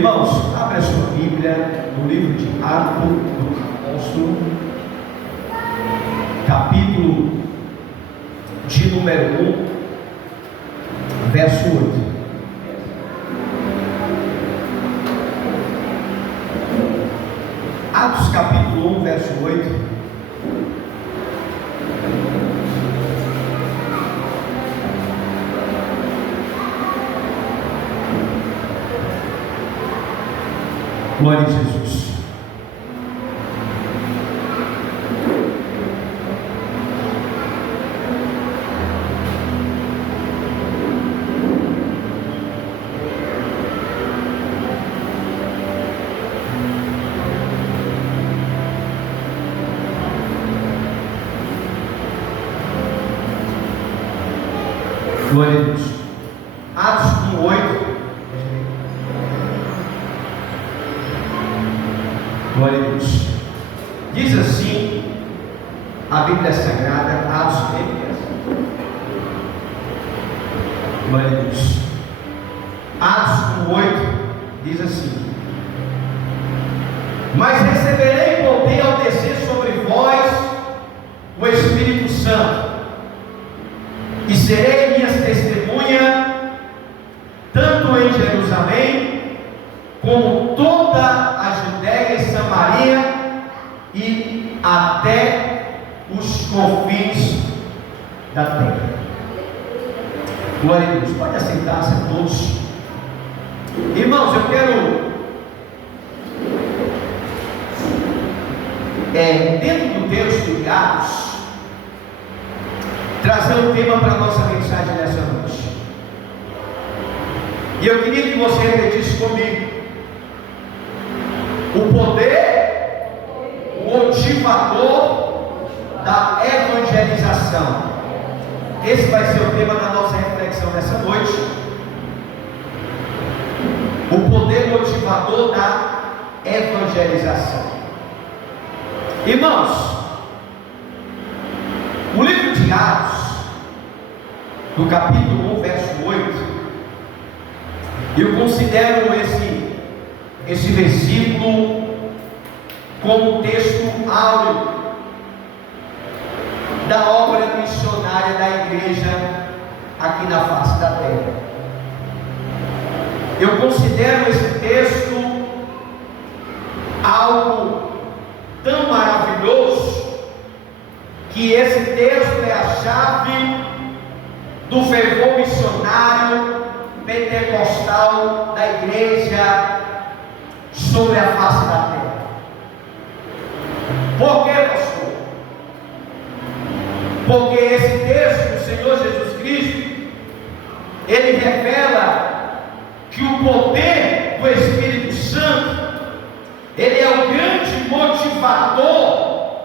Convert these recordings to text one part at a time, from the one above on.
Irmãos, abra a sua Bíblia no livro de Atos do Apóstolo, capítulo de número 1, verso 8. Atos capítulo 1, verso 8. Glória a Jesus. Glória a Deus. Atos 1, 8. Glória a Deus. Diz assim a Bíblia Sagrada, Atos 1. Glória a Deus. Atos 1, 8 diz assim: mas receberei poder ao descer sobre vós o Espírito Santo, e serei minhas testemunhas, tanto em Jerusalém, como toda a Judéia e Samaria, e até os confins da terra. Glória a Deus. Pode assentar-se a todos. Irmãos, eu quero dentro do texto de Atos, trazer um tema para a nossa mensagem nessa noite. E eu queria que você repetisse comigo: o poder motivador da evangelização. Esse vai ser o tema da nossa reflexão nessa noite. O poder motivador da evangelização. Irmãos, o livro de Atos, do capítulo 1, verso 8, eu considero esse versículo como um texto áureo da obra missionária da igreja aqui na face da terra. Eu considero esse texto algo tão maravilhoso, que esse texto é a chave do fervor missionário pentecostal da igreja sobre a face da terra. Por quê, pastor? Porque esse texto do Senhor Jesus Cristo, ele revela que o poder do Espírito Santo, ele é o grande motivador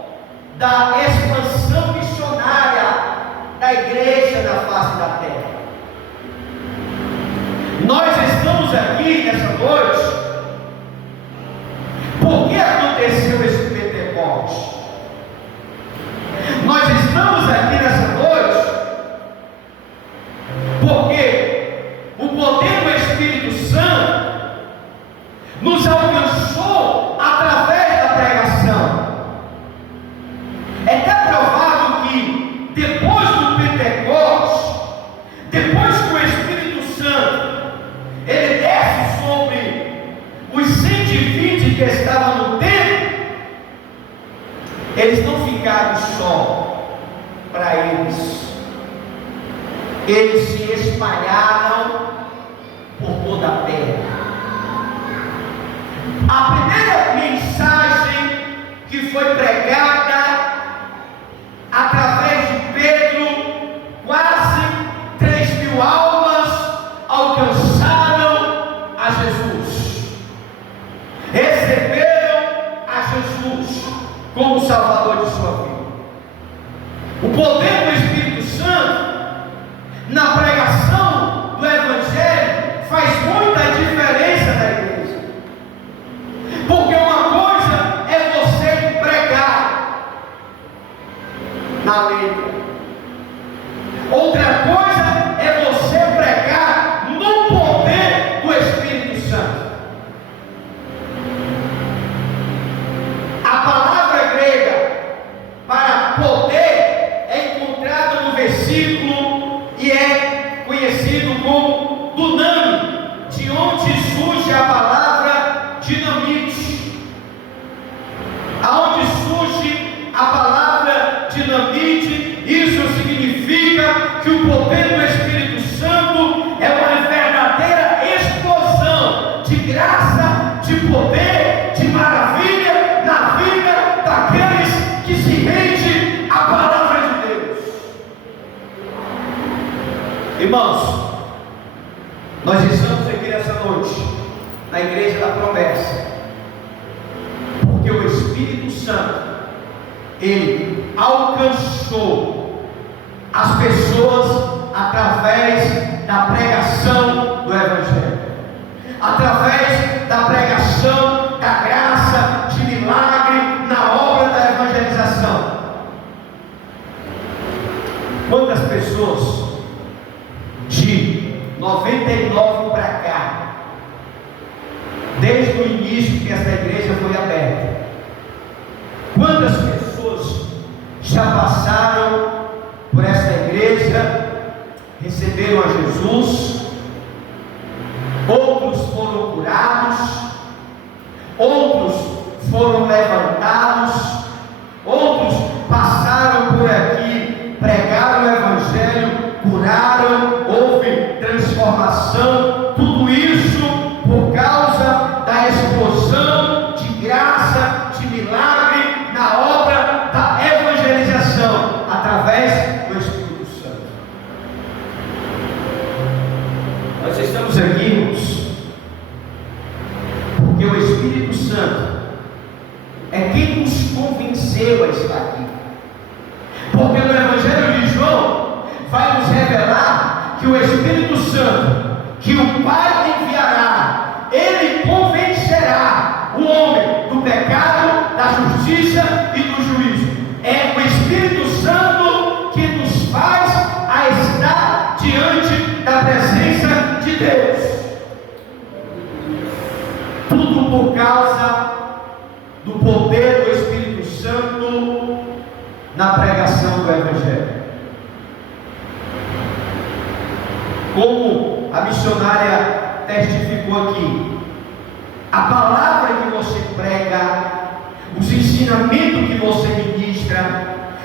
da expansão missionária da igreja na face da terra. Nós estamos aqui nessa noite porque aconteceu esse Pentecoste. Nós estamos aqui nessa noite porque o poder do Espírito Santo nos alcançou através da pregação. É até provável que depois do Pentecostes, depois que o Espírito Santo ele desce sobre os 120 que estavam no templo, eles não ficaram só para eles, eles se espalharam por toda a terra. A primeira mensagem que foi pregada através de Pedro, quase 3.000 almas alcançaram a Jesus, receberam a Jesus como Salvador de sua vida. O poder do Espírito Santo na pregação do Evangelho faz muita diferença na igreja, porque uma coisa é você pregar na letra, outra coisa é você pregar no poder do Espírito Santo. se rende à palavra de Deus. Irmãos, nós estamos aqui nessa noite, na igreja da promessa, porque o Espírito Santo, ele alcançou as pessoas através da pregação do Evangelho, através da pregação da graça, de milagre, na obra da evangelização. Quantas pessoas de 99 para cá, desde o início que essa igreja foi aberta, quantas pessoas já passaram por essa igreja, receberam a Jesus, outros foram curados, outros foram levantados, outros passaram por aqui, pregaram o Evangelho, curaram, houve transformação, tudo isso por causa da explosão de graça, de milagre na obra da evangelização, através do Espírito Santo. Nós estamos aqui, irmãos, porque o Espírito Santo é quem nos convenceu a estar aqui. Porque no Evangelho de João vai nos revelar que o Espírito Santo, que o Pai enviará, ele convencerá o homem do pecado, da justiça e do juízo. É o Espírito Santo que nos faz a estar diante da presença de Deus. Tudo por causa do poder do Espírito Santo na pregação do Evangelho. Como a missionária testificou aqui, a palavra que você prega, os ensinamentos que você ministra,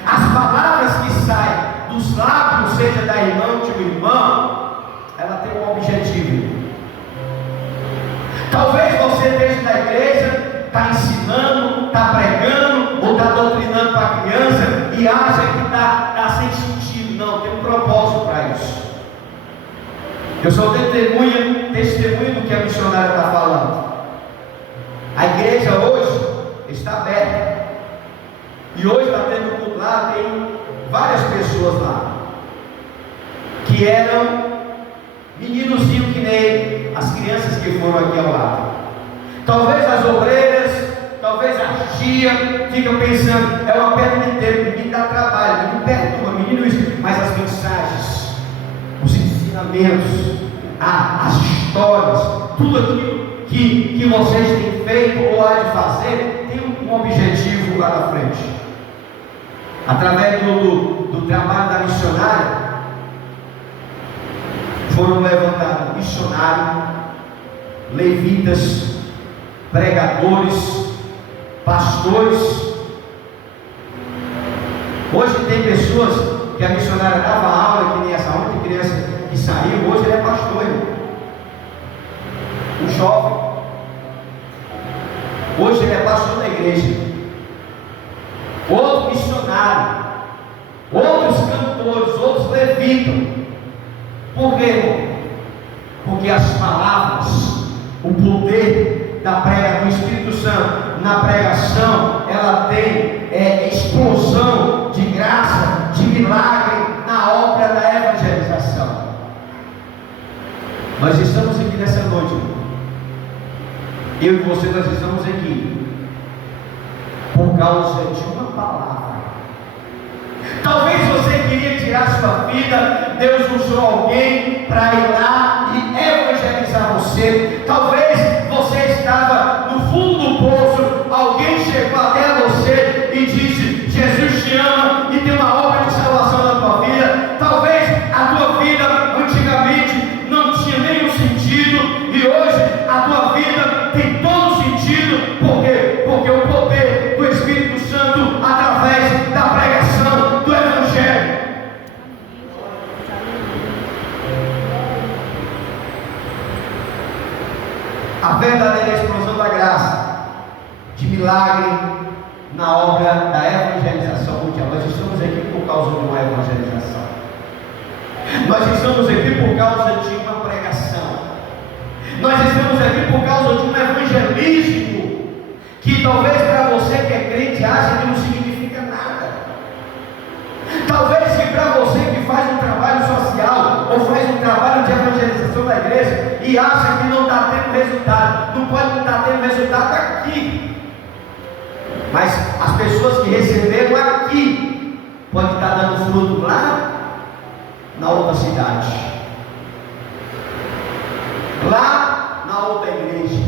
as palavras que saem dos lábios, seja da irmã ou de um irmão, ela tem um objetivo. Talvez você esteja na igreja, está ensinando, está pregando, ou está doutrinando para a criança e acha que está sem sentido. Não, tem um propósito para isso. Eu sou testemunha do que a missionária está falando. A igreja hoje está aberta, e hoje está tendo culto lá, tem várias pessoas lá, que eram meninozinhos que nem as crianças que foram aqui ao lado. Talvez as obreiras, talvez a tia, ficam pensando, é uma perda de tempo, menino dá trabalho, menino perturba, menino isso, mas as mensagens, os ensinamentos, as histórias, tudo aquilo que vocês têm feito ou há de fazer, tem um objetivo lá na frente. Através do trabalho da missionária, foram levantados missionários, levitas, pregadores, pastores. Hoje tem pessoas que a missionária dava aula, que nem essa outra criança que saiu, hoje ele é pastor, irmão. O jovem, hoje ele é pastor da igreja. Outro missionário, outros cantores, outros levitas. Por quê, irmão? Porque as palavras, o poder do Espírito Santo na pregação, ela tem explosão de graça, de milagre na obra da evangelização. Nós estamos aqui nessa noite, irmão. Eu e você, nós estamos aqui por causa de uma palavra. Talvez você queria tirar sua vida, Deus usou alguém para ir lá e evangelizar você. Talvez você estava no fundo do poço, alguém chegou até você e disse: Jesus te ama e tem uma obra de salvação na tua vida. Talvez a tua vida antigamente não tinha nenhum sentido e hoje a tua vida tem todo sentido. Por quê? Porque o poder do Espírito Santo, através da pregação do Evangelho. A verdadeira explosão da graça, de milagre na obra da evangelização. causa de uma evangelização. Nós estamos aqui por causa de uma pregação. Nós estamos aqui por causa de um evangelismo que talvez para você que é crente acha que não significa nada. Talvez que para você que faz um trabalho social ou faz um trabalho de evangelização da igreja e acha que não está tendo resultado, não pode não estar tendo resultado aqui. Mas as pessoas que receberam aqui podem estar dando fruto lá na outra cidade, lá na outra igreja.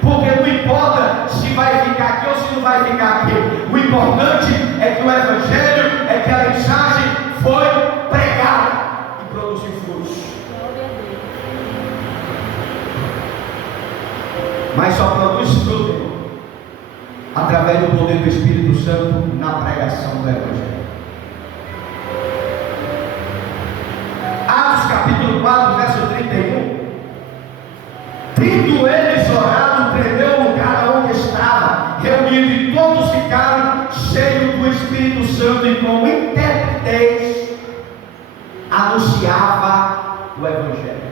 Porque não importa se vai ficar aqui ou se não vai ficar aqui. O importante é que o evangelho, é que a mensagem foi pregada e produziu frutos. Mas só produz fruto através do poder do Espírito Santo na pregação do evangelho. Atos capítulo 4, verso 31. Tendo eles orado, prendeu o lugar onde estava reunido, e todos ficaram cheios do Espírito Santo, e com intérpretes anunciava o evangelho.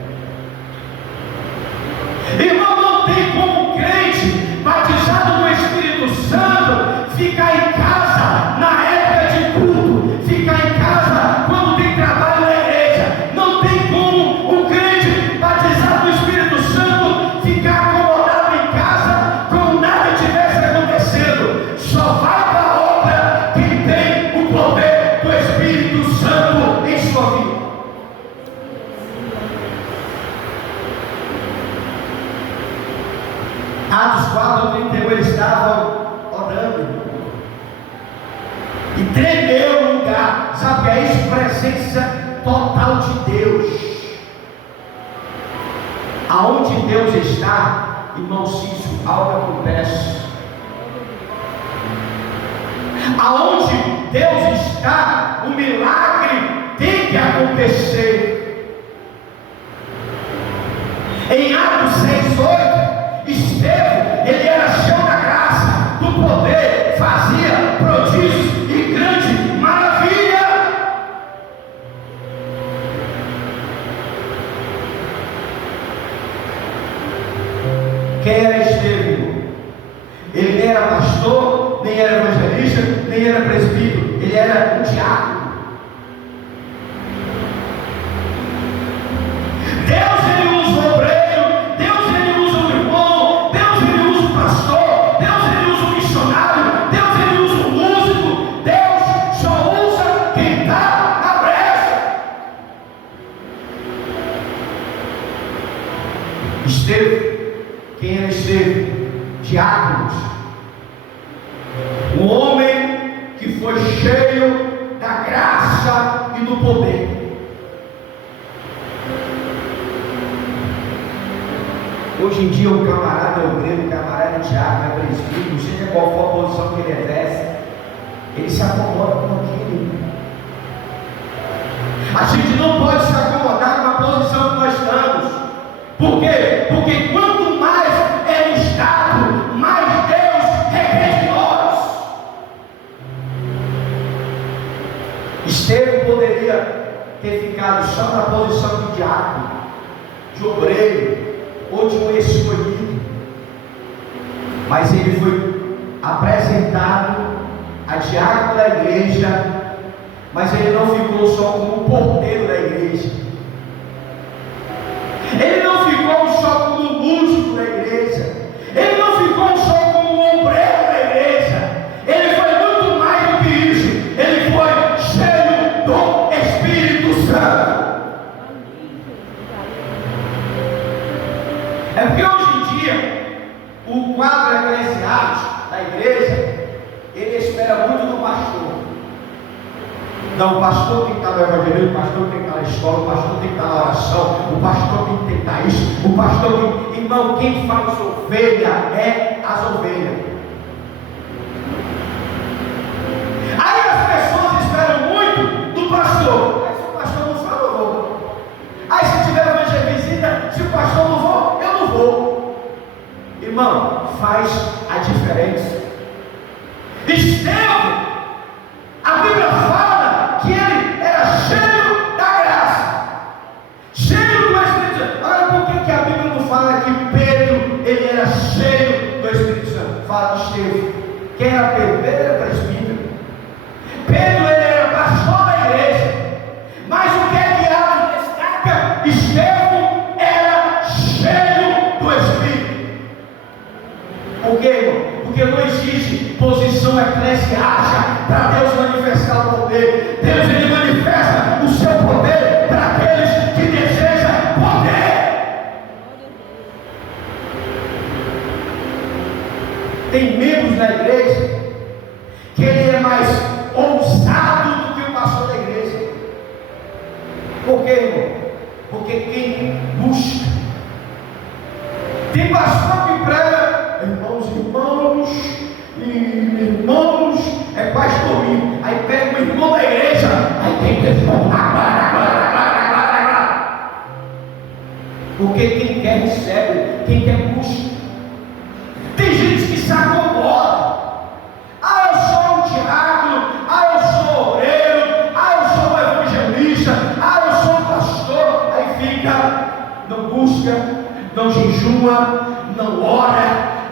Irmão, não tem como crente batizado no Espírito Santo ficar em casa na época de culto, ficar em casa quando tem trabalho na igreja. Não tem como um crente batizado no Espírito Santo ficar acomodado em casa como nada tivesse acontecendo. Só vai para a obra quem tem o poder do Espírito Santo em sua vida. Atos 4, 31, eles estavam orando e tremeu o lugar. Sabe o que é isso? Presença total de Deus. Aonde Deus está, irmão Cício, algo acontece. Aonde Deus está, o milagre tem que acontecer. Em Atos 6:8, Estevão, ele era cheio da graça, do poder, fazia prodígios e grande maravilha. Quem era Estevão? Ele nem era pastor, nem era evangelista, nem era presbítero, ele era um diácono. Deus, ele usa o obreiro, Deus, ele usa o irmão, Deus, ele usa o pastor, Deus, ele usa o missionário, Deus, ele usa o músico. Deus só usa quem está na brecha. Estevão, quem era Estevão? Diáconos. Um homem que foi cheio da graça e do poder. Hoje em dia, o camarada é obreiro, o camarada é diácono, é presbítero, não seja qual for a posição que ele exerce, ele se acomoda com aquilo. A gente não pode se acomodar com a posição que nós estamos. Por quê? Porque quanto mais é o estado, mais Deus requer de nós. Estevão poderia ter ficado só na posição de diácono, de obreiro, ou de um escolhido, mas ele foi apresentado a diácono da igreja, mas ele não ficou só como porteiro da igreja, ele não ficou só como músico da igreja, ele não ficou só como obreiro da igreja, ele foi muito mais do que isso, ele foi cheio do Espírito Santo. É porque hoje em dia, o quadro eclesiástico da igreja, ele espera muito do pastor. Não, o pastor tem que estar no evangelismo, o pastor tem que estar na escola, o pastor tem que estar na oração, o pastor tem que tentar isso, o pastor tem... Irmão, quem faz ovelha é as ovelhas. Aí as pessoas esperam muito do pastor. Mas se o pastor não fala, eu vou. Aí se tiver evangelista, se o pastor não for, eu não vou. Irmão, faz a diferença. Estevão, a Bíblia fala Pedro ele era pastor da igreja, mas o que é que Atos destaca? Estevão era cheio do Espírito. Por quê, irmão? Porque não existe posição eclesiástica para Deus manifestar o poder. Deus ele manifesta o seu poder para aqueles que desejam poder. Tem membros na igreja que ele é mais ousado do que o pastor da igreja. Por quê, irmão? Porque quem busca. Tem pastor que prega, irmãos, é quase domingo. Aí pega o irmão da igreja, aí tem que porque quem quer recebe, quem quer busca. Tem gente que se acomoda. Eu sou um diácono, eu sou obreiro, eu sou um evangelista, eu sou um pastor. Aí fica, não busca, não jejua, não ora,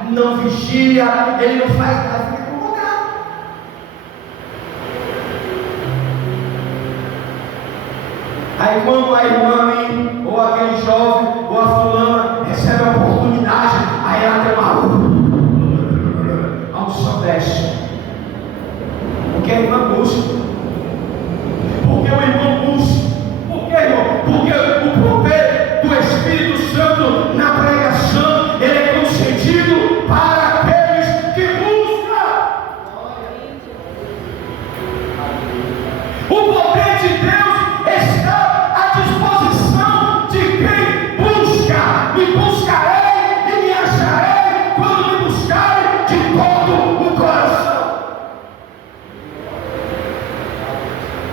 não vigia, ele não faz nada, fica acomodado. Aí quando a irmã, ou aquele jovem, ou a fulana recebe a oportunidade, aí ela tem a unção desce. Porque a irmã busca. Porque o irmão busca. Por quê, irmão? Porque o poder do Espírito Santo na pregação, ele é concedido para aqueles que buscam. O poder de Deus está à disposição de quem busca. Me buscarei e me acharei quando me buscarem de todo o coração.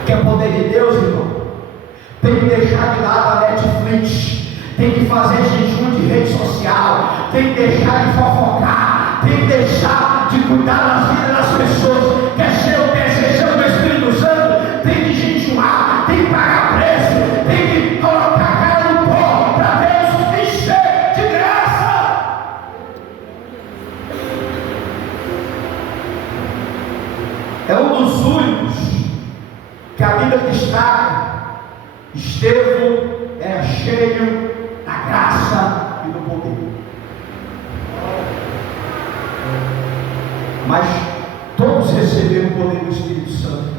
Quer o poder de Deus, irmão? Tem que deixar de lado a Netflix, tem que fazer jejum de rede social, tem que deixar de fofocar, tem que deixar de cuidar das vidas das pessoas. Quer ser o desejão do Espírito Santo? Tem que jejuar, tem que pagar preço, tem que colocar a cara no pó para Deus encher de graça. É um dos únicos que a Bíblia destaca. Estevão era cheio da graça e do poder. Mas todos receberam o poder do Espírito Santo.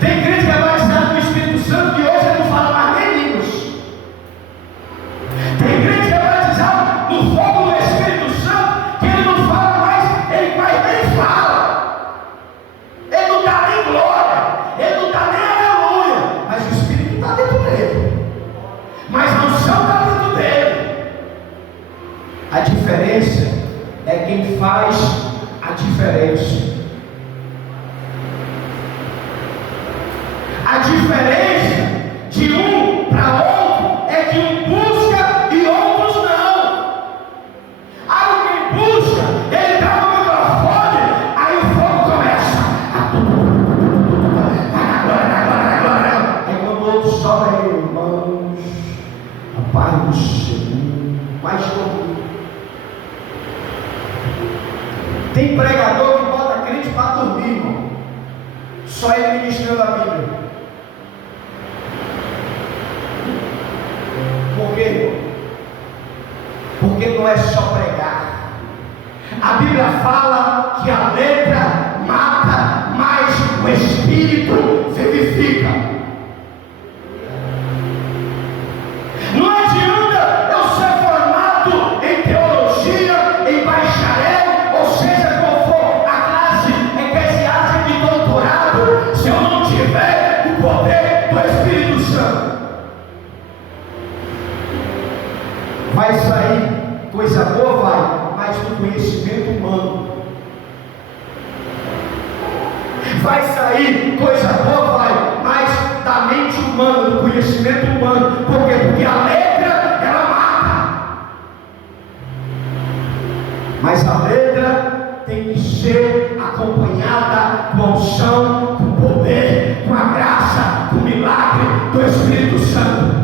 Tem crente que é batizado no Espírito Santo que hoje ele não fala mais nem línguas. Tem crente que é batizado no fogo do Espírito Santo que ele não fala mais, ele quase nem fala. Ele não dá nem glória, ele não dá nem aleluia, mas o Espírito está dentro dele, mas a unção está dentro dele. A diferença é quem faz a diferença. A diferença de um para outro é que um busca e outros não. Aí quem busca, ele dá o microfone, aí o fogo começa. Aí quando o outro sobe, irmãos, a paz do Senhor, mais comigo. Tem pregador que bota crente para dormir, irmão. Só ele ministrando a Bíblia. Por quê, irmão? Porque não é só pregar. A Bíblia fala que a letra mata, mas o Espírito vivifica. Não adianta eu ser formado em teologia, em bacharel, ou seja qual for a classe eclesiástica de doutorado, se eu não tiver o poder do Espírito Santo. Vai sair coisa boa, vai, mas do conhecimento humano. Vai sair coisa boa, vai, mas da mente humana, do conhecimento humano. Por quê? Porque a letra, ela mata. Mas a letra tem que ser acompanhada com a unção, com poder, com a graça, com o milagre do Espírito Santo.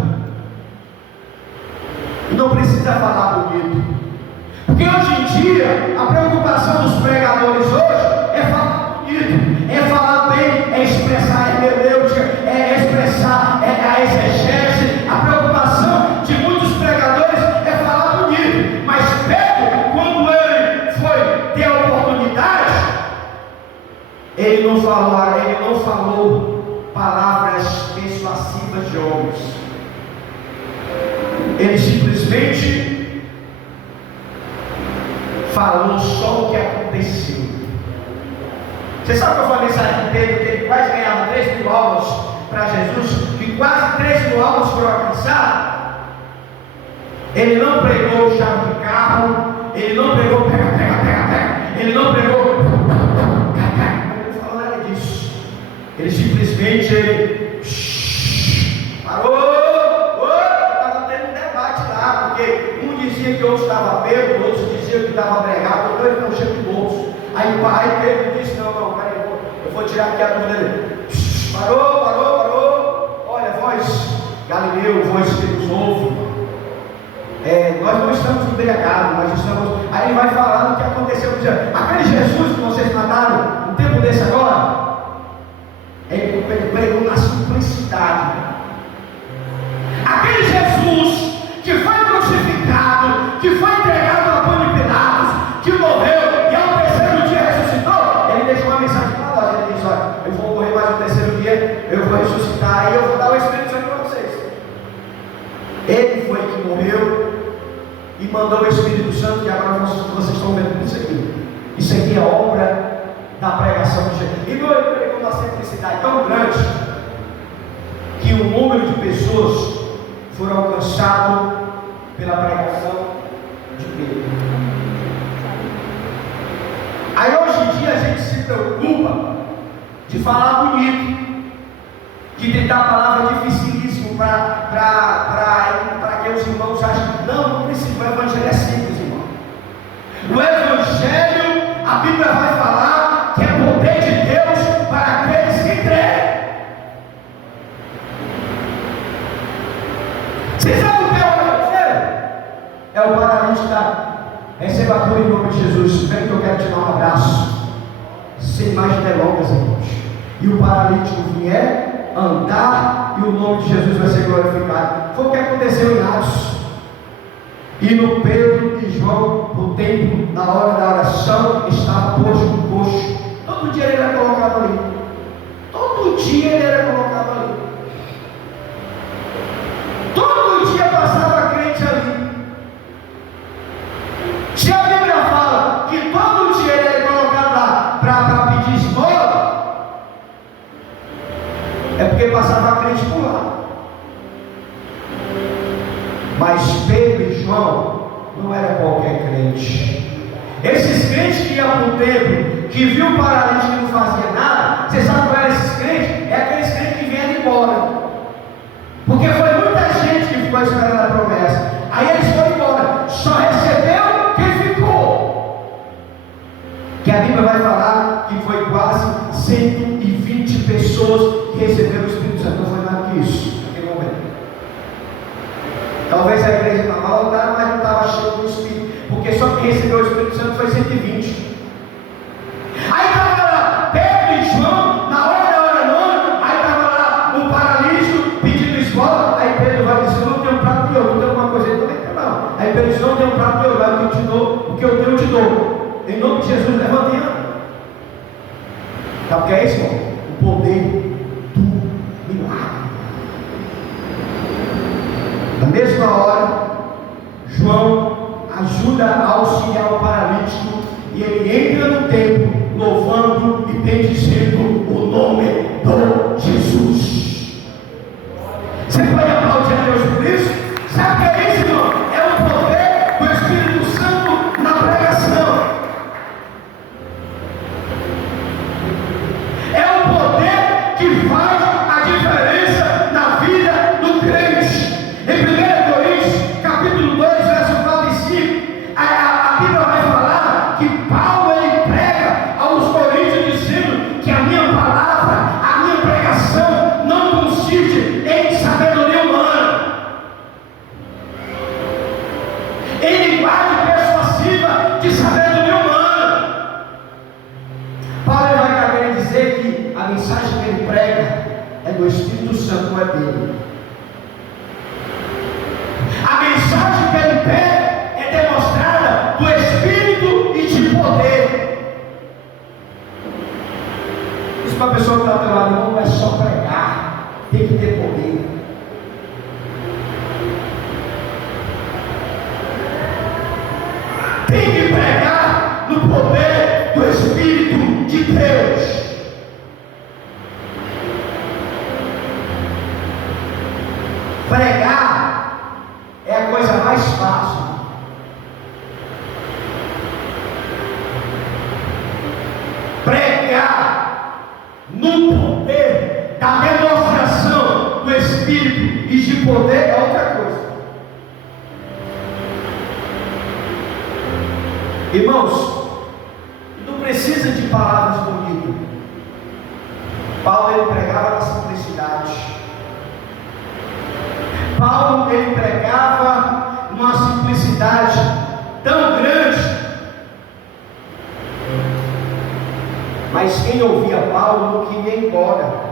Não precisa falar bonito, porque hoje em dia a preocupação dos pregadores hoje Ele não falou palavras persuasivas de homens. Ele simplesmente falou só o que aconteceu. Você sabe que eu falei nessa mensagem de Pedro, que ele quase ganhava 3.000 almas para Jesus, que quase 3.000 almas foram alcançadas? Ele não pregou chave de carro, ele não pregou pega, ele não pregou, ele não falou nada disso. Ele simplesmente parou. Estava tendo um debate lá, porque um dizia que outro estava bêbado, outros diziam que estava pregado, outros estão cheios de bolsos. Aí Pedro disse: não, peraí, eu vou tirar aqui a dúvida dele. Parou. Olha, voz Galileu, voz que nos ouve. Nós não estamos embriagados, nós estamos. Aí ele vai falando o que aconteceu no dia. Aquele Jesus que vocês mataram, no tempo desse agora, ele pregou na simplicidade. Aquele Jesus que foi crucificado, que foi entregado na mão de Pilatos, que morreu e ao terceiro dia ressuscitou, ele deixou uma mensagem para nós. Ele disse: olha, eu vou morrer mais no terceiro dia, eu vou ressuscitar e eu vou dar o Espírito Santo para vocês. Ele foi que morreu e mandou o Espírito Santo, e agora vocês estão vendo isso aqui. Isso aqui é obra da pregação de Jesus. E meu pregou uma simplicidade tão grande que o número de pessoas foram alcançados pela pregação de Pedro. Aí hoje em dia a gente se preocupa de falar bonito, de tentar a palavra dificilíssimo para que os irmãos achem. Não precisa. O Evangelho é simples, irmão. O Evangelho, a Bíblia vai falar que é poder de Deus para aqueles que creem. Você sabe o que é o Evangelho? É o paralítico da receba a cura em nome de Jesus. Vem que eu quero te dar um abraço, sem mais delongas, irmãos. E o paralítico vier andar, e o nome de Jesus vai ser glorificado. Foi o que aconteceu em Atos. E no Pedro e João, no templo, na hora da oração, estava posto um coxo. Todo dia ele era colocado ali. Todo dia ele era colocado ali. Todo dia passava crente ali. Se a Bíblia fala que todo dia ele era colocado lá para pedir esmola, é porque passava crente por lá. Mas Pedro e João não era qualquer crente. Esses crentes que iam para o templo, que viu o paralítico e não fazia nada, você sabe qual era esses crentes? É aqueles crentes que vieram embora. Porque foi muita gente que ficou esperando a promessa. Aí eles foram embora. Só recebeu quem ficou. Que a Bíblia vai falar que foi quase 120 pessoas que receberam o Espírito Santo. Não foi nada que isso naquele momento. Talvez a igreja estava lotada, mas não estava cheia do Espírito, porque só quem recebeu o Espírito Santo foi 120. Aí estava lá Pedro e João, na hora da hora nona. Aí estava lá o paralítico pedindo esmola. Aí Pedro vai dizer: eu não tenho um prato de ouro, não tem alguma coisa aí também? Não. Aí Pedro diz: não tem um prato de ouro, mas o que eu te dou, o que eu tenho eu te dou. Em nome de Jesus, levanta e anda. Sabe o que é isso, irmão? O poder do milagre. Na mesma hora, João ajuda a auxiliar o paralítico, e ele entra no templo louvando e bendizendo o nome do Jesus. Você pode aplaudir a Deus por isso? Sabe o que é isso, irmão? É o poder do Espírito Santo na pregação. É o poder que faz a diferença na vida do crente. Em 1 Coríntios, capítulo 2, verso 4 e 5, a Bíblia vai falar que Paulo ele prega aos coríntios dizendo que a minha palavra, a minha pregação não consiste em sabedoria humana, em linguagem persuasiva de sabedoria humana. Paulo vai querer dizer que a mensagem que ele prega é do Espírito Santo, não é dele. A mensagem que ele pega é demonstrada do Espírito e de poder. Diz para a pessoa que está do lado: não é só pregar, tem que ter poder. Tem que pregar no poder do Espírito de Deus. Pregar é a coisa mais fácil. Pregar no poder da demonstração do Espírito e de poder é outra coisa. Irmãos, não precisa de palavras bonitas. Paulo, ele pregava na simplicidade. Paulo, ele pregava numa simplicidade tão grande. Mas quem ouvia Paulo não queria ir embora.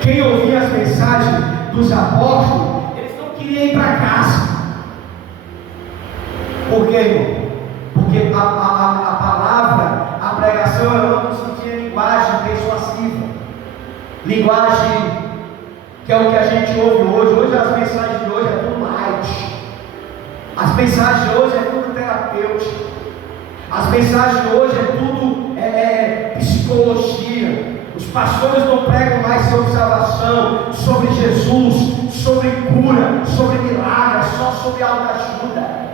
Quem ouvia as mensagens dos apóstolos, eles não queriam ir para casa. Por quê, irmão? Porque a palavra, a pregação, ela não tinha linguagem persuasiva, linguagem que é o que a gente ouve hoje. Hoje as mensagens de hoje é tudo light, as mensagens de hoje é tudo terapêutico, as mensagens de hoje é tudo psicologia. Os pastores não pregam mais sobre salvação, sobre Jesus, sobre cura, sobre milagre, só sobre autoajuda.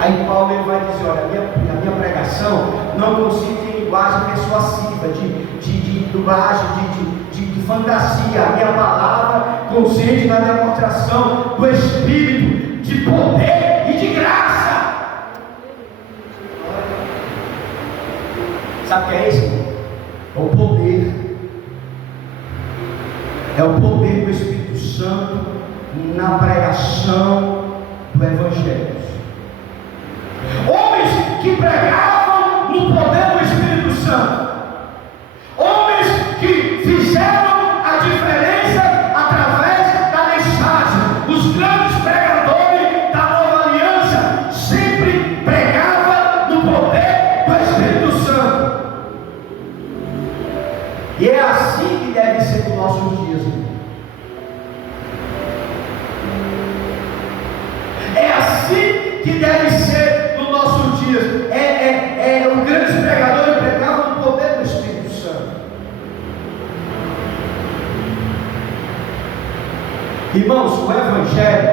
Aí Paulo, ele vai dizer: olha, a minha pregação não consiste em linguagem persuasiva, de dublagem, de fantasia. A minha palavra consiste na demonstração do Espírito, de poder e de graça. Sabe o que é isso? É o poder. É o poder do Espírito Santo na pregação do Evangelho. Homens que pregavam no poder do Espírito Santo, homens que fizeram a diferença através da mensagem. Os grandes pregadores da nova aliança sempre pregavam no poder do Espírito Santo. E é assim que deve ser nos nossos dias, irmão. É assim que deve ser nossos dias. O grande pregador pregava no poder do Espírito Santo. Irmãos, o Evangelho,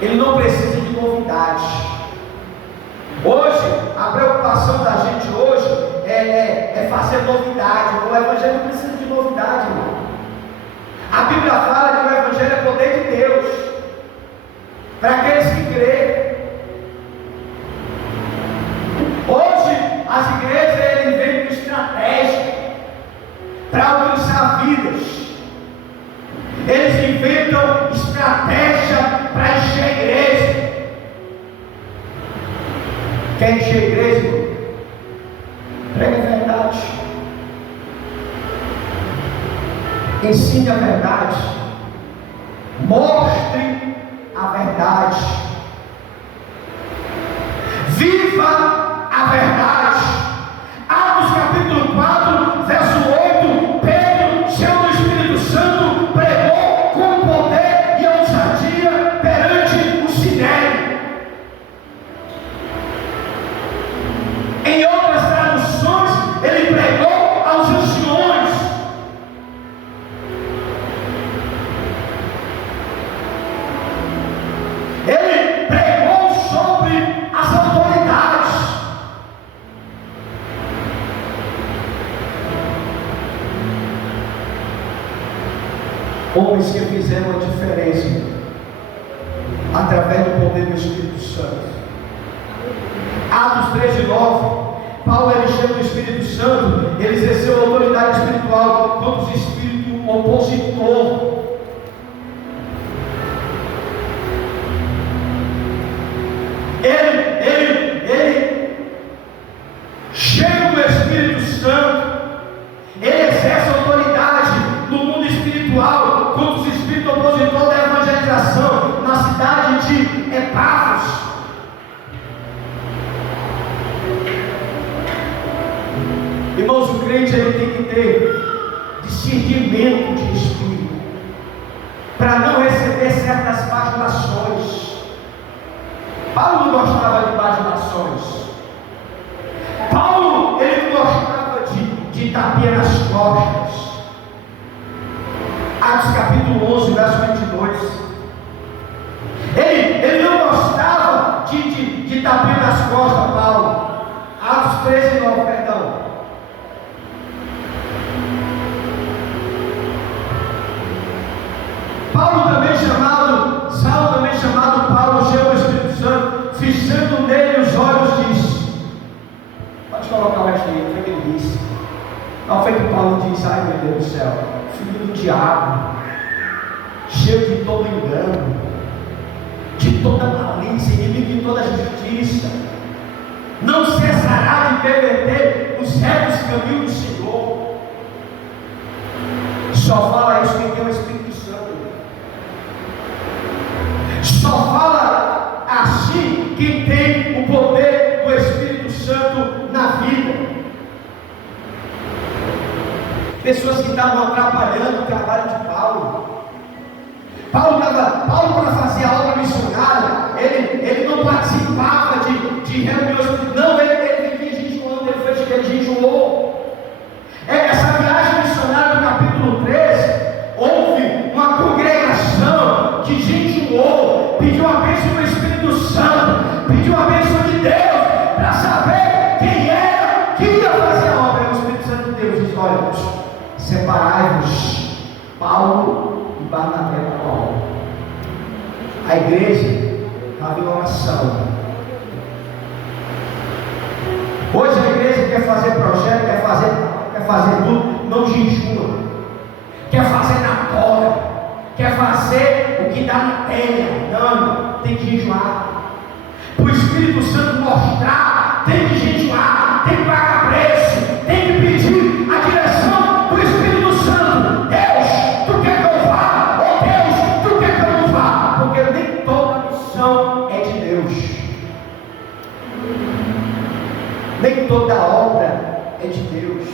ele não precisa de novidade. Hoje, a preocupação da gente hoje é fazer novidade. O Evangelho não precisa de novidade, irmão. A Bíblia fala que o Evangelho é poder de Deus para aqueles que creem. Hoje, as igrejas, eles vêm com estratégia para alcançar vidas. Eles inventam estratégia para encher a igreja. Quer encher a igreja? Pregue a verdade. Ensine a verdade. Mostre a verdade. Viva a verdade. Atos capítulo 4, verso 8. Pedro, cheio do Espírito Santo, pregou com poder e ousadia perante o sinédrio. Em outras traduções, ele pregou aos anciões. Ele pregou sobre as autoridades. Homens que fizeram a diferença através do poder do Espírito Santo. Atos 13:9. Paulo, ele cheio do Espírito Santo, ele exerceu autoridade espiritual contra os espíritos opositor. Ele cheio do Espírito Santo, ele exerce autoridade no mundo espiritual contra os espíritos opositores da evangelização na cidade de Epáfras. Irmãos, o crente ele tem que ter discernimento de espírito, para não receber certas bajulações. Paulo não gostava de bajulações. Paulo, ele não gostava de tapinha nas costas. Atos capítulo 11, verso 22. Ele não gostava de tapinha nas costas, Paulo. Atos 13, 9, perdão. Saulo também chamado Paulo, cheio do Espírito Santo, fixando nele os olhos, disse. Pode colocar o resto aí, foi o que ele disse. Não foi que Paulo disse, ai meu Deus do céu, filho do diabo, cheio de todo engano, de toda malícia, inimigo de toda justiça, não cessará de perverter os retos caminhos do Senhor. Só fala isso quem tem o Espírito Santo. Só fala assim quem tem o poder do Espírito Santo na vida. Pessoas que estavam atrapalhando o trabalho de Paulo. Paulo para fazer a obra missionária, ele não participava de reuniões, não, ele vivia jejuando, ele fez que ele jejuou. Essa viagem missionária do capítulo 13, houve uma congregação que jejuou, pediu a bênção do Espírito Santo, pediu a bênção de Deus, para saber quem era, que ia fazer a obra. O Espírito Santo de Deus diz: olha, separai-vos, Paulo e Barnabé para a obra. A igreja estava em oração. Hoje a igreja quer fazer projeto, quer fazer tudo, não jejua, quer fazer na tora, quer fazer o que dá na telha. Não, tem que jejuar. Para o Espírito Santo mostrar, tem que jejuar, tem que pagar preço, tem que pedir a direção do Espírito Santo. Deus, tu quer que eu vá? Oh Deus, tu quer que eu não vá? Porque nem toda missão é de Deus, nem toda obra é de Deus.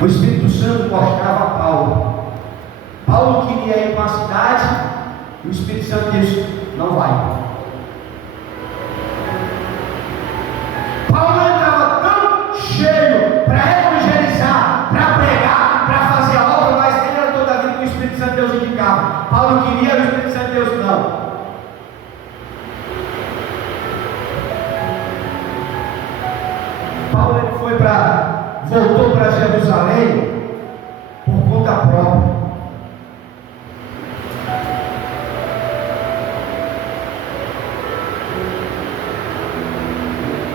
O Espírito Santo mostrava a Paulo. Paulo queria ir para a cidade e o Espírito Santo disse: não vai. Paulo estava tão cheio para evangelizar, para pregar, para fazer a obra, mas ele era toda a vida que o Espírito Santo de Deus indicava. Paulo queria, o Espírito Santo de Deus não. Paulo ele voltou para Jerusalém por conta própria.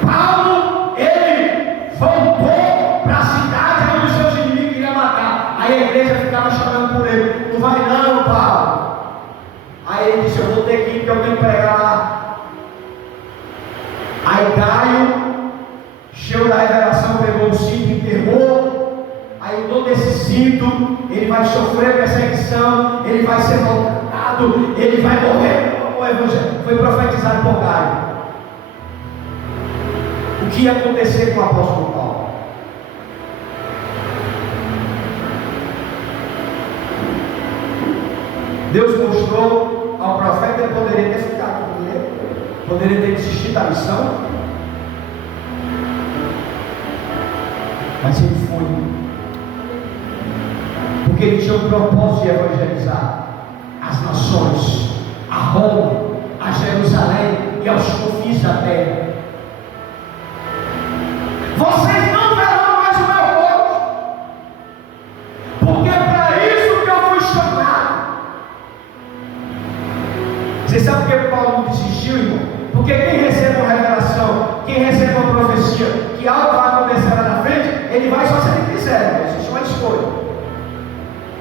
Paulo, ele voltou para a cidade onde os seus inimigos queriam matar. Aí a igreja ficava chorando por ele: não vai não, Paulo. Aí ele disse: eu vou ter que ir porque eu tenho que pregar lá. Aí Gaio, cheio da revelação, pegou o cinto, enterrou. Aí todo esse cinto, ele vai sofrer perseguição, ele vai ser maltratado, ele vai morrer. O evangelho foi profetizado por Gaio. O que ia acontecer com o apóstolo Paulo? Deus mostrou ao profeta que ele poderia ter ficado com ele, poderia ter desistido da missão, mas ele foi, porque ele tinha o propósito de evangelizar as nações, a Roma, a Jerusalém e aos confins da terra. Vocês não verão mais o meu rosto, porque é para isso que eu fui chamado. Você sabe por que Paulo não desistiu, irmão? Porque quem recebe uma revelação, quem recebe uma profecia, que algo vai acontecer lá na frente, ele vai só se ele quiser, mas isso é uma escolha.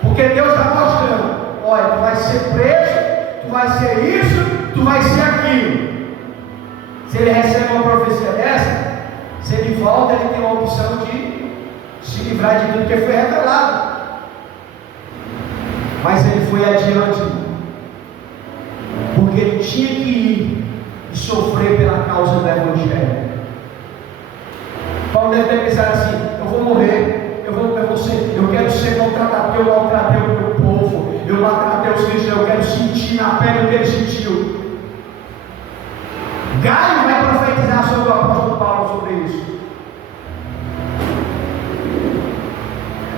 Porque Deus está mostrando: olha, tu vai ser preso, tu vai ser isso, tu vai ser aquilo. Se ele recebe uma profecia dessa, se ele volta, ele tem a opção de se livrar de tudo que foi revelado. Mas ele foi adiante. porque ele tinha que ir e sofrer pela causa do Evangelho. Paulo deve ter pensado assim: eu vou morrer, eu quero ser maltratado, eu maltratei o meu povo, eu maltratei os cristãos, eu quero sentir na pele o que ele sentiu. Gaio vai profetizar sobre o apóstolo Paulo sobre isso.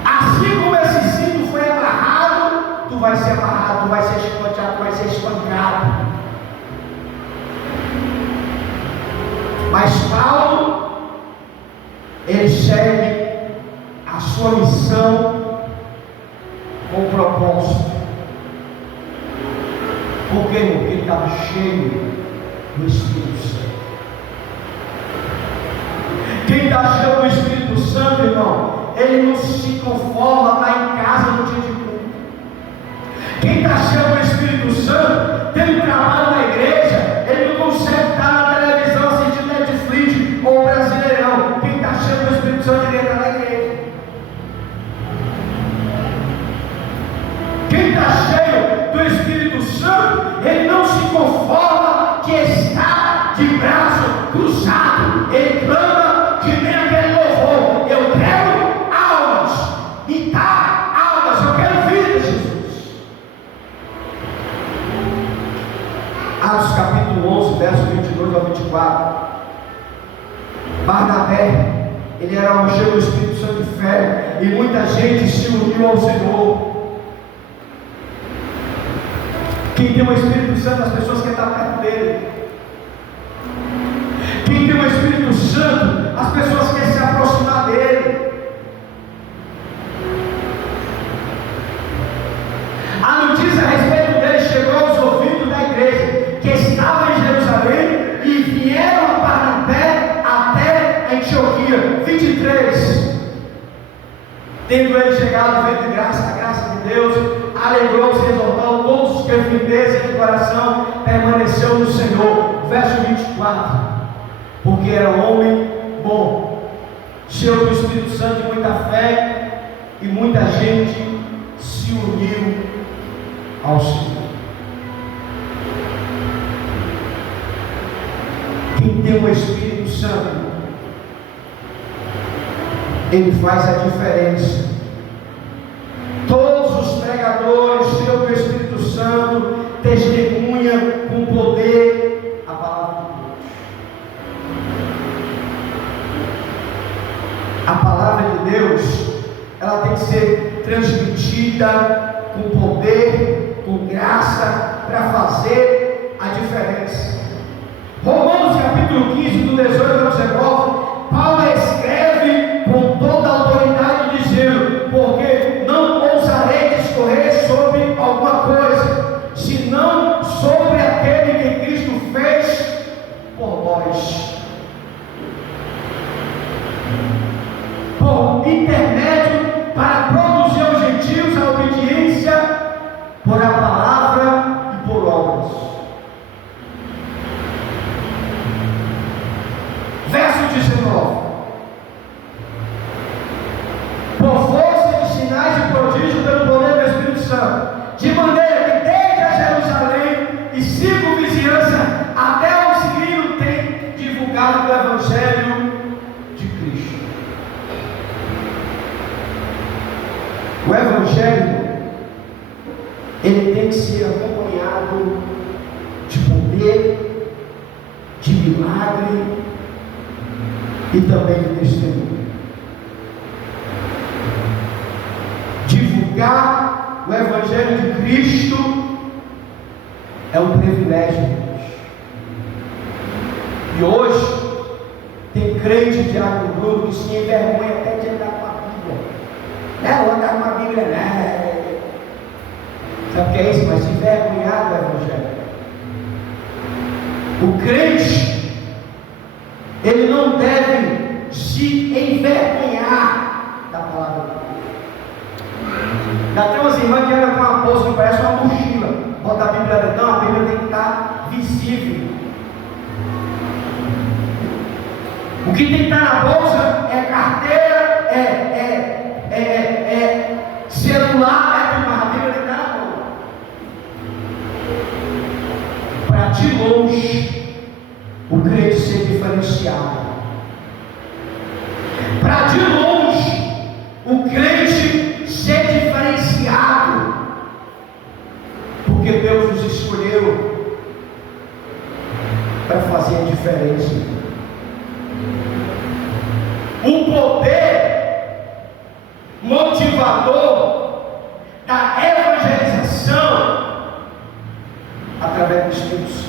Assim como esse cinto foi amarrado, tu vai ser amarrado, tu vai ser chicoteado, tu vai ser espancado. Mas Paulo, ele segue a sua missão com propósito. Por quê? Porque ele estava cheio do Espírito Santo. Quem está cheio do Espírito Santo, irmão, ele não se conforma lá em casa no dia de culto. Quem está cheio do Espírito Santo tem um trabalho na igreja, ele não consegue estar na televisão assistindo Netflix ou Brasileirão. Quem está cheio do Espírito Santo, ele entra na igreja. Quem está cheio do Espírito Santo, ele não se conforma que está de braço cruzado. Ele clama que nem aquele louvor: eu quero almas, me dá almas, eu quero vida, Jesus. Atos capítulo 11, verso 22 ao 24. Barnabé, ele era um cheio do Espírito Santo de fé, e muita gente se uniu ao Senhor. Quem tem o Espírito Santo, as pessoas querem estar perto dele. Quem tem o Espírito Santo, as pessoas querem se aproximar dele. A notícia a respeito dele chegou aos ouvidos da igreja que estava em Jerusalém, e vieram a Barnabé até Antioquia. 23. Tendo ele chegado, veio de graça, a graça de Deus, alegrou-se, exortando todos os que firmeza de coração permaneceu no Senhor. Verso 24. Porque era homem bom, cheio do Espírito Santo e muita fé, e muita gente se uniu ao Senhor. Quem tem o Espírito Santo, ele faz a diferença. Todos os pregadores cheios do Espírito Santo testemunham com poder a palavra de Deus. A palavra de Deus, ela tem que ser transmitida com poder, com graça, para fazer a diferença. Romanos capítulo 15, do 18 ao 19, Paulo escreve com toda a autoridade, dizendo: porque não ousarei discorrer sobre alguma coisa, senão sobre aquele que Cristo fez por nós, por intermédio, para produzir aos gentios a obediência por a palavra e por obras. Verso 19. Por força de sinais e prodígios pelo poder do Espírito Santo, de maneira que desde a Jerusalém e circunvizinhança até o Sírio tem divulgado o Evangelho de Cristo. O Evangelho, ele tem que ser acompanhado de poder, de milagre e também de testemunho. Divulgar o Evangelho de Cristo é um privilégio de Deus. E hoje tem crente de Agro que se envergonha até de andar com a Bíblia. Não, andar com a Bíblia não. Sabe o que é isso? Mas se envergonhar do Evangelho. O crente, ele não deve se envergonhar da palavra de Deus. Já tem umas irmãs que andam com uma bolsa que parece uma mochila, bota a Bíblia dentro. Não, a Bíblia tem que estar visível. O que tem que estar na bolsa é carteira, celular, tudo, mas a Bíblia tem que estar na bolsa. de longe o crente ser diferenciado. Para de longe o crente ser diferenciado. Porque Deus nos escolheu para fazer a diferença. O poder motivador da evangelização através do Espírito Santo.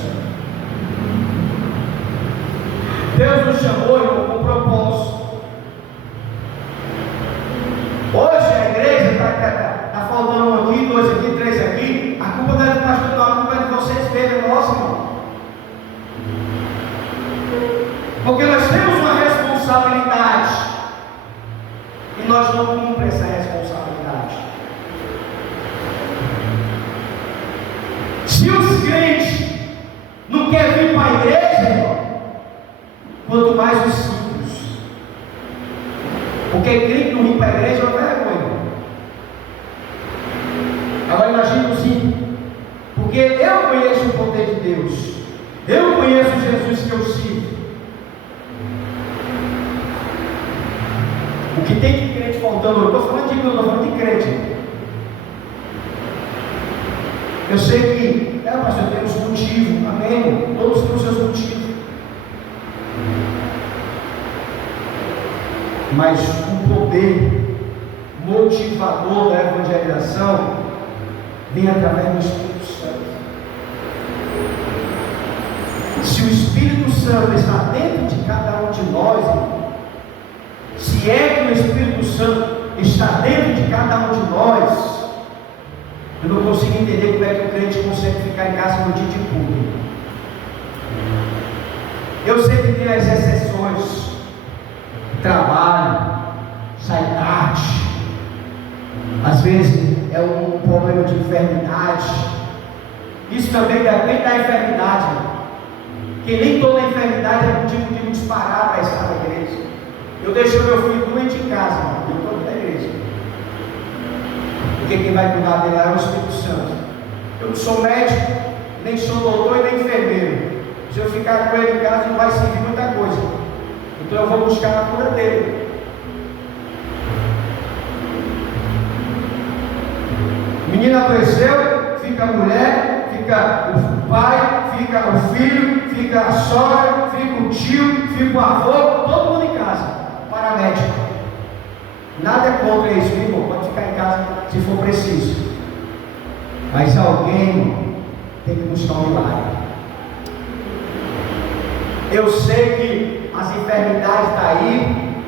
Deus nos chamou, irmão, com propósito. Hoje a igreja está faltando um aqui, dois aqui, três aqui. A culpa não é do pastor, não, a culpa é de vocês mesmos, é nossa, irmão. Porque nós temos uma responsabilidade e nós não cumprimos essa responsabilidade. Se os crentes não querem vir para a igreja, irmão, quanto mais os simples. Porque crente não vir para a igreja é uma vergonha. Agora imagine o simples. Porque eu conheço o poder de Deus. Eu conheço Jesus que eu sigo. O que tem de crente faltando, eu estou falando de mim, eu estou falando de crente. Eu sei que, pastor, temos motivo, amém? Todos temos seus motivos. Mas o poder motivador da evangelização vem através do Espírito Santo. Se o Espírito Santo está dentro de cada um de nós, irmão, se é que o Espírito Santo está dentro de cada um de nós, eu não consigo entender como é que o crente consegue ficar em casa no dia de culto. Eu sei que tem as exceções, trabalho, sai tarde, às vezes é um problema de enfermidade. Isso também depende da enfermidade, porque nem toda enfermidade é motivo de nos parar para estar na igreja. Eu deixo meu filho doente em casa, eu estou na igreja. Porque quem vai cuidar dele é o Espírito Santo. Eu não sou médico, nem sou doutor e nem enfermeiro. Se eu ficar com ele em casa não vai servir muita coisa. Então eu vou buscar a cura dele. Menina adoeceu, fica a mulher, fica o pai, fica o filho, fica a sogra, fica o tio, fica o avô, todo mundo em casa. Paramédico. Nada é contra isso, meu irmão. Pode ficar em casa se for preciso. Mas alguém tem que buscar um milagre. Eu sei que as enfermidades estão aí,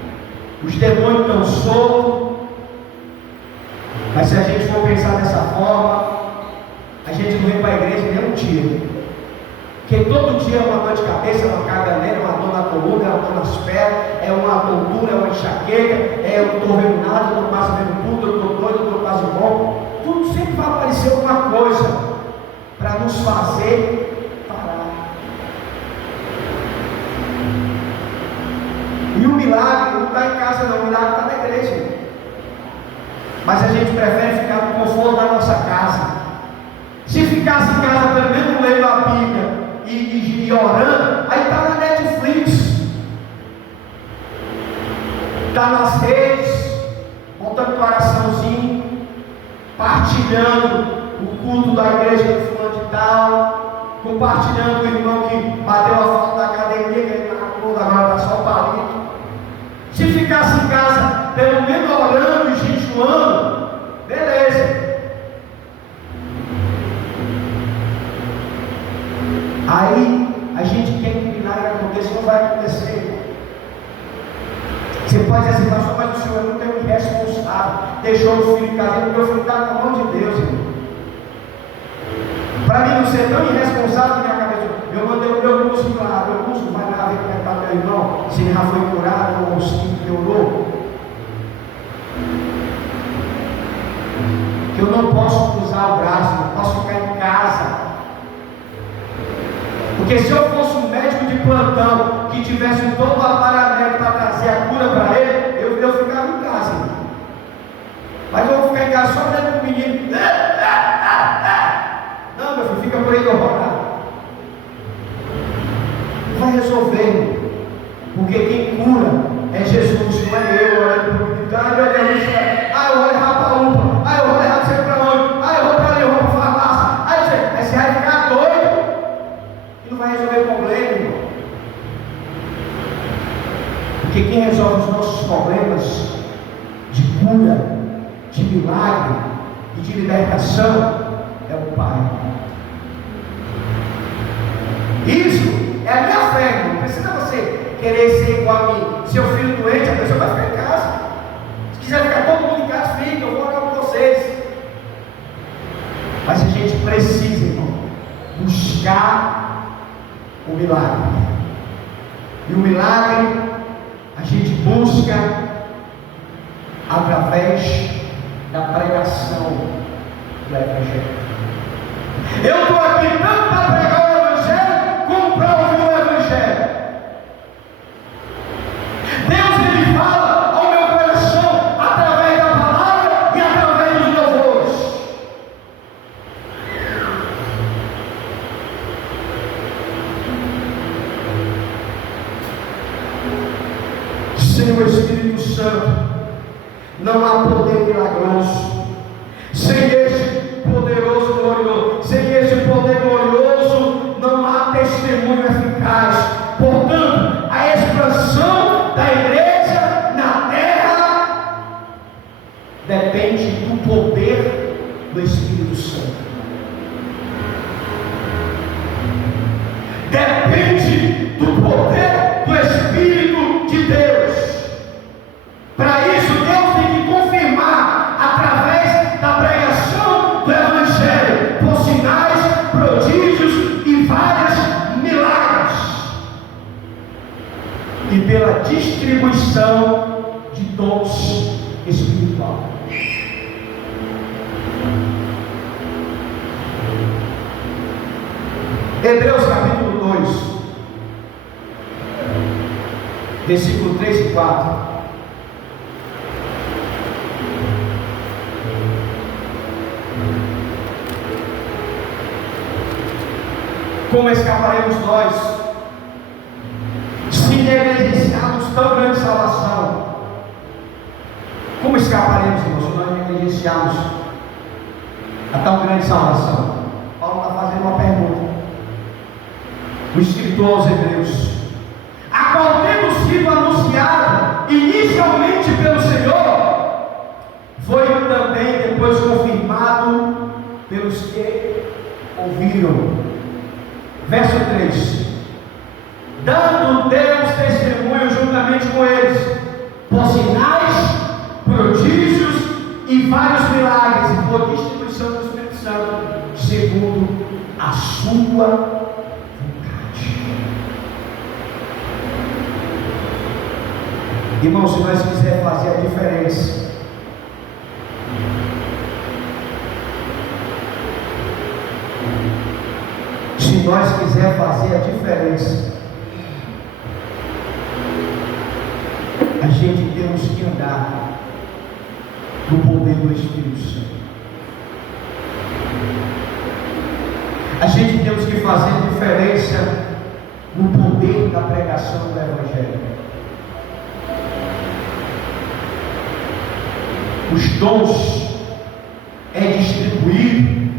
os demônios estão soltos, mas se a gente for pensar dessa forma, a gente não vem para a igreja nem um dia. Porque todo dia é uma dor de cabeça, uma caganeira, uma dor na coluna, uma dor nas pernas, é uma tontura, é uma enxaqueca, eu não estou vendo nada, eu estou quase vendo tudo, eu estou doido, eu estou quase bom. Tudo sempre vai aparecer alguma coisa para nos fazer parar. E o milagre não está em casa não, o milagre está na igreja. Mas a gente prefere ficar no conforto da nossa casa. Se ficasse em casa pelo menos lendo a Bíblia e orando, aí está na Netflix, está nas redes, botando coraçãozinho, partilhando o culto da igreja do fulano de tal, compartilhando o irmão que bateu a foto da academia, que ele está na cor, agora está só o palito. Se ficasse em casa pelo menos orando e jejuando, beleza. Aí a gente quer que o milagre aconteça, não vai acontecer. Você pode dizer assim, pastor, mas o senhor não tem um responsável, deixou o filho em casa, porque o filho está na mão de Deus, irmão. Para mim não ser tão irresponsável na minha cabeça, eu mandei o meu músico lá, meu músico vai lá ver como é que está meu irmão, se ele já foi curado ou se piorou. Que eu não posso cruzar o braço, não posso ficar em casa. Porque se eu fosse um médico de plantão que tivesse todo o aparelho para trazer a cura para ele, eu ficava em casa. Mas eu vou ficar em casa só olhando para o menino. Não, meu filho, fica por aí que eu vou lá. governo, porque quem cura é Jesus, não é eu. Eu vou levar para a UPA, eu vou levar você para onde, eu vou para ali, eu vou para a farmácia. Aí você vai ficar doido e não vai resolver o problema, irmão. Porque quem resolve os nossos problemas de cura, de milagre e de libertação é o Pai. Isso é a minha fé. Não precisa você querer ser igual a mim. Seu filho doente, a pessoa vai ficar em casa. Se quiser ficar todo mundo em casa, fica. Eu vou orar com vocês. Mas a gente precisa, irmão, buscar o milagre. E o milagre a gente busca através da pregação do Evangelho. Eu estou aqui tanto para pregar o Evangelho como para ouvir o Evangelho. Deus ele fala ao meu coração através da palavra e através dos louvores. Sem o Espírito Santo não há poder milagroso. Sem este poderoso glorioso, sem este poder glorioso, não há testemunho eficaz. Portanto, a expansão da igreja na terra depende do poder do Espírito Santo. Depende do poder do Espírito de Deus. Para isso, Deus tem que confirmar através da pregação do Evangelho, por sinais, prodígios e vários milagres, e pela distribuição de dons espirituais. Hebreus capítulo 2, versículo 3 e 4. Como escaparemos nós, se negligenciarmos tão grande salvação? Como escaparemos, irmãos, se nós negligenciarmos a tão grande salvação? Paulo está fazendo uma pergunta. O escritor aos Hebreus, a qual tendo sido anunciado inicialmente pelo Senhor, foi também depois confirmado pelos que ouviram. Verso 3: dando Deus testemunho juntamente com eles, por sinais, prodígios e vários milagres, e por distribuição do Espírito Santo, segundo a sua vontade. Irmãos, se nós quisermos fazer a diferença, se nós quisermos fazer a diferença, a gente temos que andar no poder do Espírito Santo. A gente temos que fazer a diferença no poder da pregação do Evangelho. Os dons é distribuído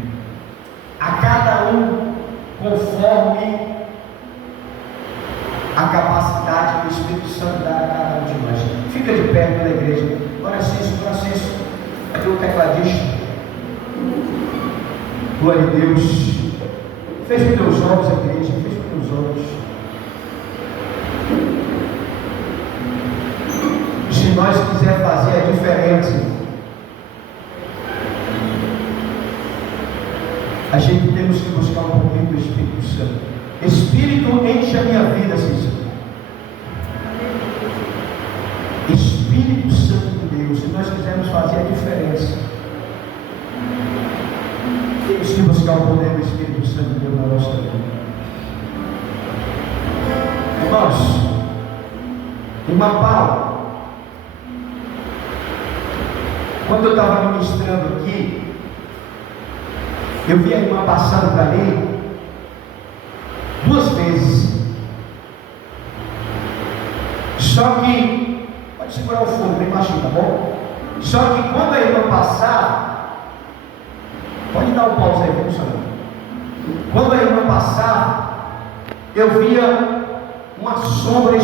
a cada um conforme a capacidade que o Espírito Santo dá a cada um de nós. Fica de pé pela igreja. Ora senso. Aqui o tecladista. Glória a Deus. Feche os teus olhos, a igreja. Feche os teus olhos. Se nós quisermos fazer a diferença, a gente temos que buscar um pouquinho do Espírito Santo. Espírito, enche a minha vida, Cícero. Espírito Santo de Deus, se nós quisermos fazer a diferença, temos que buscar o poder do Espírito Santo de Deus na nossa vida. Irmãos, irmã Paula, quando eu estava ministrando aqui, eu vi a irmã passando para mim 2 vezes. Só que, pode segurar o fogo bem baixinho, tá bom? Só que quando a irmã passava, pode dar um pause aí, vamos saber. Quando a irmã passava, eu via uma sombra